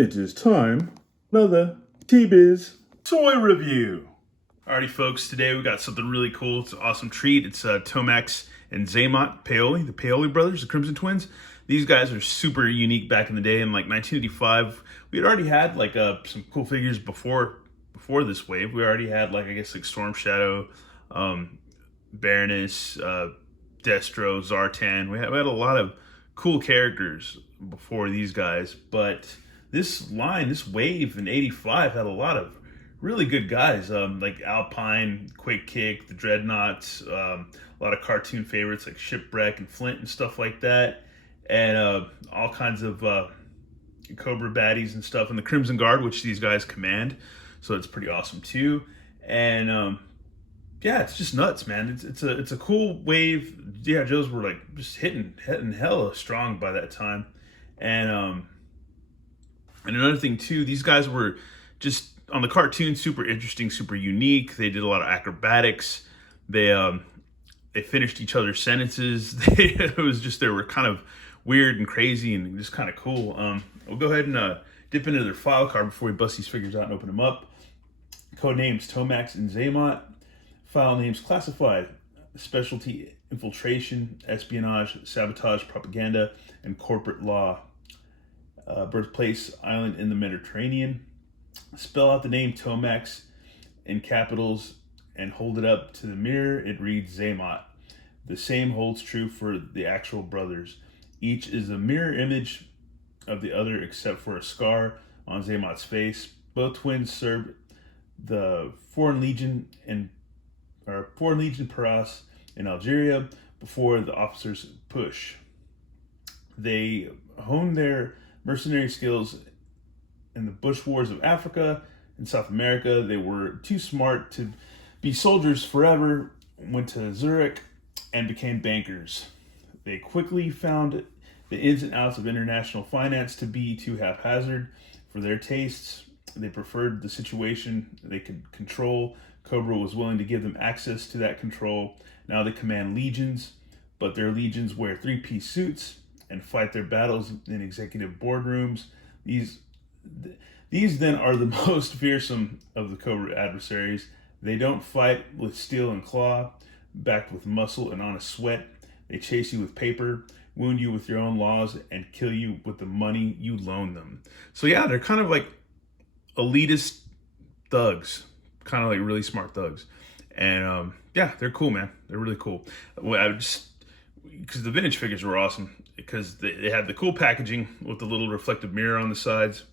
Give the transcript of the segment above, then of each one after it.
It is time another T-Biz toy review. Alrighty folks, today we got something really cool. It's an awesome treat. It's Tomax and Xamot Paoli, the Paoli brothers, the Crimson Twins. These guys are super unique back in the day. In like 1985, we had already had like some cool figures before this wave. We already had like, I guess, like Storm Shadow, Baroness, Destro, Zartan. We had a lot of cool characters before these guys, but this line, this wave in 85 had a lot of really good guys, like Alpine, Quake Kick, the Dreadnoughts, a lot of cartoon favorites like Shipwreck and Flint and stuff like that, and all kinds of Cobra baddies and stuff, and the Crimson Guard, which these guys command, so it's pretty awesome too. And yeah, it's just nuts, man. It's a cool wave. Yeah, Joes were like just hitting hella strong by that time, and another thing too, these guys were just on the cartoon super interesting, super unique. They did a lot of acrobatics. They finished each other's sentences. It was just, they were kind of weird and crazy and just kind of cool. We'll go ahead and dip into their file card before we bust these figures out and open them up. Code names Tomax and Xamot. File names classified: specialty, infiltration, espionage, sabotage, propaganda, and corporate law. Birthplace: island in the Mediterranean. Spell out the name Tomax in capitals and hold it up to the mirror. It reads Xamot. The same holds true for the actual brothers. Each is a mirror image of the other except for a scar on Xamot's face. Both twins served the Foreign Legion Paras in Algeria before the officers' push. They honed their mercenary skills in the bush wars of Africa and South America. They were too smart to be soldiers forever, went to Zurich, and became bankers. They quickly found the ins and outs of international finance to be too haphazard for their tastes. They preferred the situation they could control. Cobra was willing to give them access to that control. Now they command legions, but their legions wear three-piece suits and fight their battles in executive boardrooms. These then are the most fearsome of the Cobra adversaries. They don't fight with steel and claw, backed with muscle and honest sweat. They chase you with paper, wound you with your own laws, and kill you with the money you loan them. So yeah, they're kind of like elitist thugs, kind of like really smart thugs. And yeah, they're cool, man. They're really cool. Because the vintage figures were awesome, because they had the cool packaging with the little reflective mirror on the sides,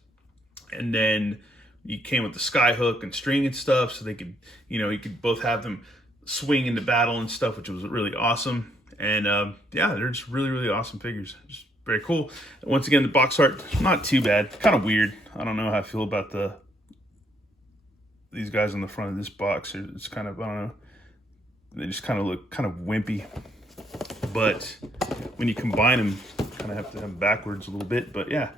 and then you came with the sky hook and string and stuff, so they could, you could both have them swing into battle and stuff, which was really awesome. And yeah, they're just really, really awesome figures. Just very cool. Once again, the box art, not too bad. Kind of weird. I don't know how I feel about these guys on the front of this box. It's kind of, I don't know. They just kind of look kind of wimpy. But when you combine them, kind of have to have them backwards a little bit. But yeah,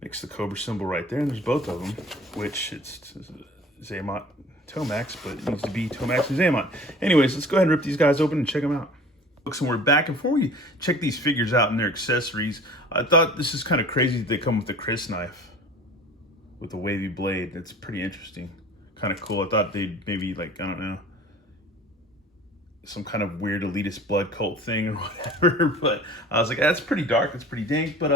makes the Cobra symbol right there. And there's both of them, which it's Xamot Tomax, but it needs to be Tomax and Xamot. Anyways, let's go ahead and rip these guys open and check them out. And we're back. And before we check these figures out and their accessories, I thought this is kind of crazy that they come with the Chris knife with a wavy blade. It's pretty interesting. Kind of cool. I thought they'd maybe, like, I don't know, some kind of weird elitist blood cult thing or whatever, but I was like, that's pretty dark, it's pretty dank. But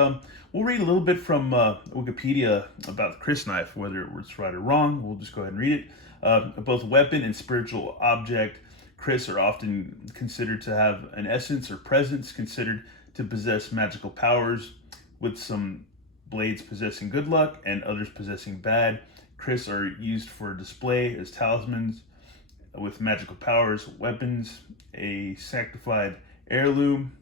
we'll read a little bit from Wikipedia about the Chris knife, whether it's right or wrong. We'll just go ahead and read it. Both weapon and spiritual object, Chris are often considered to have an essence or presence, considered to possess magical powers, with some blades possessing good luck and others possessing bad. Chris are used for display as talismans with magical powers, weapons, a sanctified heirloom,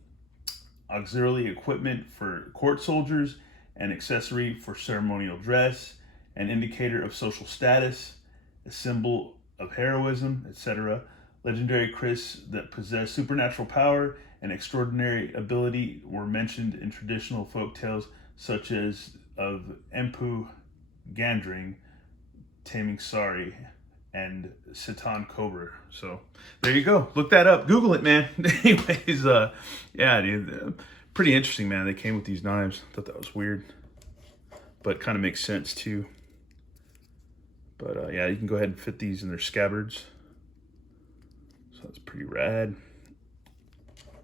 auxiliary equipment for court soldiers, an accessory for ceremonial dress, an indicator of social status, a symbol of heroism, etc. Legendary Chris that possess supernatural power and extraordinary ability were mentioned in traditional folk tales such as of Empu Gandring, Taming Sari, and Satan Cobra. So there you go. Look that up. Google it, man. Anyways, yeah, dude, pretty interesting, man. They came with these knives. Thought that was weird. but kind of makes sense too. But yeah, you can go ahead and fit these in their scabbards. So that's pretty rad.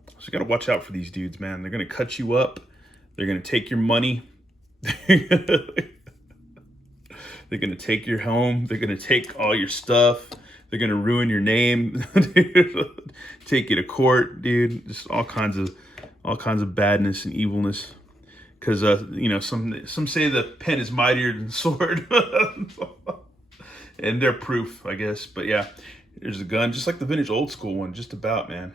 So you gotta watch out for these dudes, man. They're gonna cut you up. They're gonna take your money. They're gonna take your home. They're gonna take all your stuff. They're gonna ruin your name. Take you to court, dude. Just all kinds of badness and evilness. Because you know, some say the pen is mightier than the sword, and they're proof, I guess. But yeah, here's a gun, just like the vintage old school one, just about, man.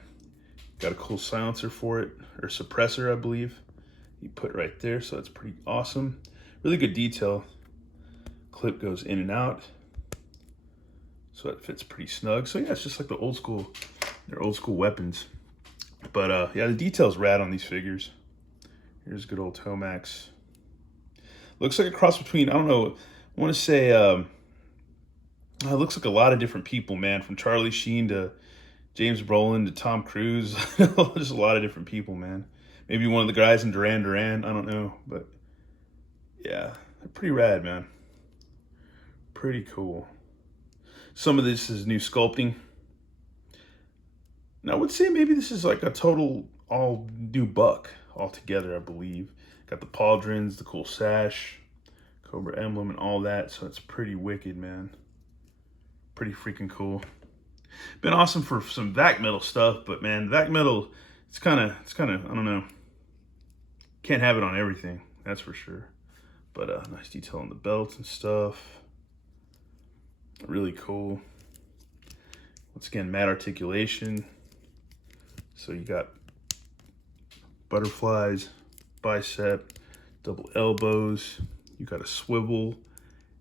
Got a cool silencer for it, or suppressor, I believe. You put right there, so that's pretty awesome. Really good detail. Clip goes in and out, so it fits pretty snug. So yeah, it's just like the old school, their old school weapons. But yeah, the detail's rad on these figures. Here's good old Tomax. Looks like a cross between, I don't know, I want to say, it looks like a lot of different people, man. From Charlie Sheen to James Brolin to Tom Cruise. Just a lot of different people, man. Maybe one of the guys in Duran Duran, I don't know. But yeah, they're pretty rad, man. Pretty cool. Some of this is new sculpting. And I would say maybe this is like a total all new buck altogether, I believe. Got the pauldrons, the cool sash, Cobra emblem, and all that. So it's pretty wicked, man. Pretty freaking cool. Been awesome for some vac metal stuff, but man, vac metal, it's kind of, I don't know. Can't have it on everything, that's for sure. But nice detail on the belts and stuff. Really cool. Once again, matte articulation. So you got butterflies, bicep, double elbows. You got a swivel,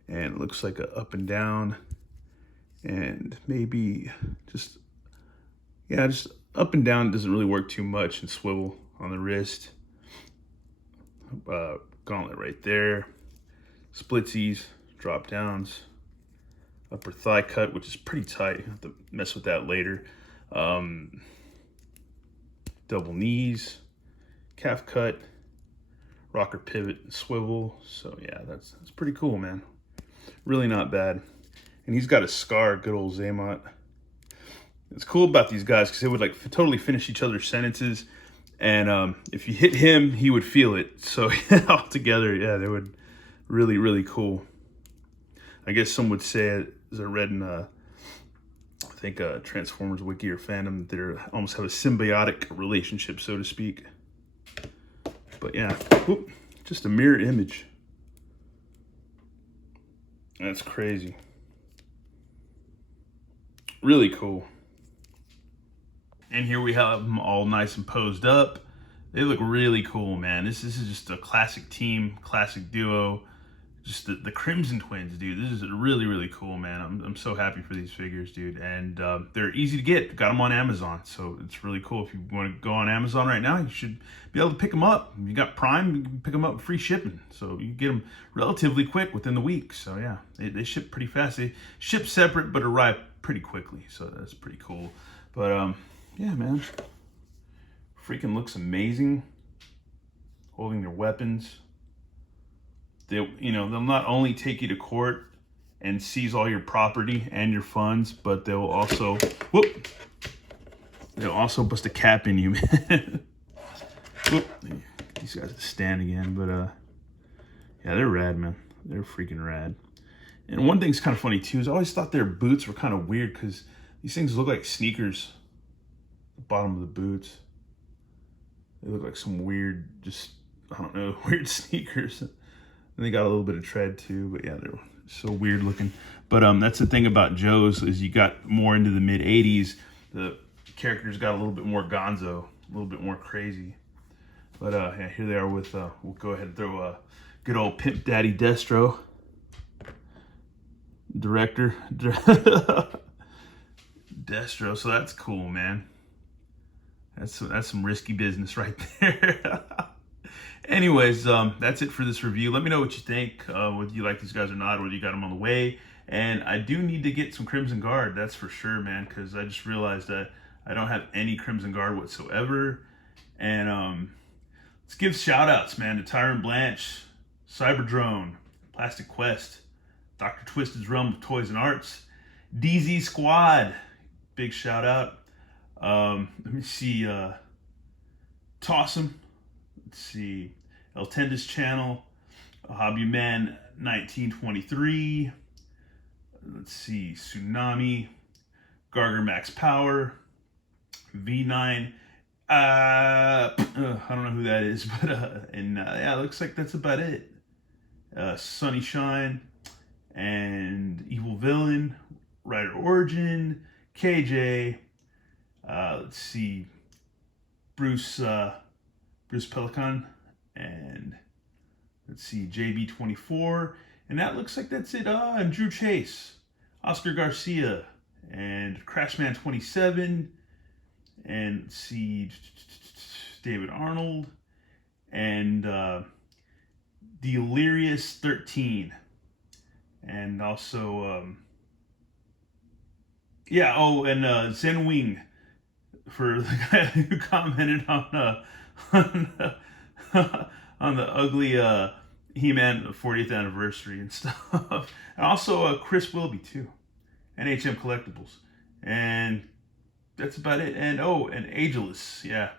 and it looks like a up and down, and maybe just, yeah, just up and down doesn't really work too much, and swivel on the wrist. Gauntlet right there. Splitsies, drop downs. Upper thigh cut, which is pretty tight. I have to mess with that later. Double knees, calf cut, rocker pivot, and swivel. So yeah, that's pretty cool, man. Really not bad. And he's got a scar, good old Xamot. It's cool about these guys because they would like totally finish each other's sentences, and if you hit him, he would feel it. So yeah, all together, yeah, they would really cool. I guess some would say, as I read in I think Transformers Wiki or Fandom, that they almost have a symbiotic relationship, so to speak. But yeah, whoop, just a mirror image. That's crazy. Really cool. And here we have them all nice and posed up. They look really cool, man. This is just a classic team, classic duo. Just the Crimson Twins, dude. This is really cool, man. I'm so happy for these figures, dude. And they're easy to get. Got them on Amazon, so it's really cool. If you want to go on Amazon right now, you should be able to pick them up. If you got Prime, you can pick them up with free shipping. So you can get them relatively quick within the week. So yeah, they ship pretty fast. They ship separate, but arrive pretty quickly. So that's pretty cool. But yeah, man. Freaking looks amazing. Holding their weapons. They'll not only take you to court and seize all your property and your funds, but they'll also, they'll also bust a cap in you, man. These guys stand again, but yeah, they're rad, man. They're freaking rad. And one thing's kind of funny too is I always thought their boots were kind of weird because these things look like sneakers. The bottom of the boots, they look like some weird, just I don't know, weird sneakers. And they got a little bit of tread too, but yeah, they're so weird looking. But that's the thing about Joe's is you got more into the mid 80s. The characters got a little bit more gonzo, a little bit more crazy. But yeah, here they are with, we'll go ahead and throw a good old Pimp Daddy Destro. Director. Destro, so that's cool, man. That's some risky business right there. Anyways, that's it for this review. Let me know what you think, whether you like these guys or not, whether you got them on the way. And I do need to get some Crimson Guard, that's for sure, man, because I just realized that I don't have any Crimson Guard whatsoever. And let's give shout outs, man, to Tyron Blanche, Cyberdrone, Plastic Quest, Dr. Twisted's Realm of Toys and Arts, DZ Squad, big shout out. Let me see, Tossum, let's see, El Tenda's Channel, Hobby Man 1923, let's see, Tsunami, Garger Max Power, V9, I don't know who that is, but yeah, it looks like that's about it. Sunny Shine and Evil Villain, Rider Origin, KJ. Let's see, Bruce Pelican, and let's see, JB24, and that looks like that's it. And Drew Chase, Oscar Garcia, and Crashman 27, and let's see, David Arnold, and Delirious 13, and also yeah, oh, and Zen Wing, for the guy who commented on on the ugly He-Man 40th anniversary and stuff. And also Chris Wilby too, and HM Collectibles, and that's about it. And oh, and Ageless, yeah,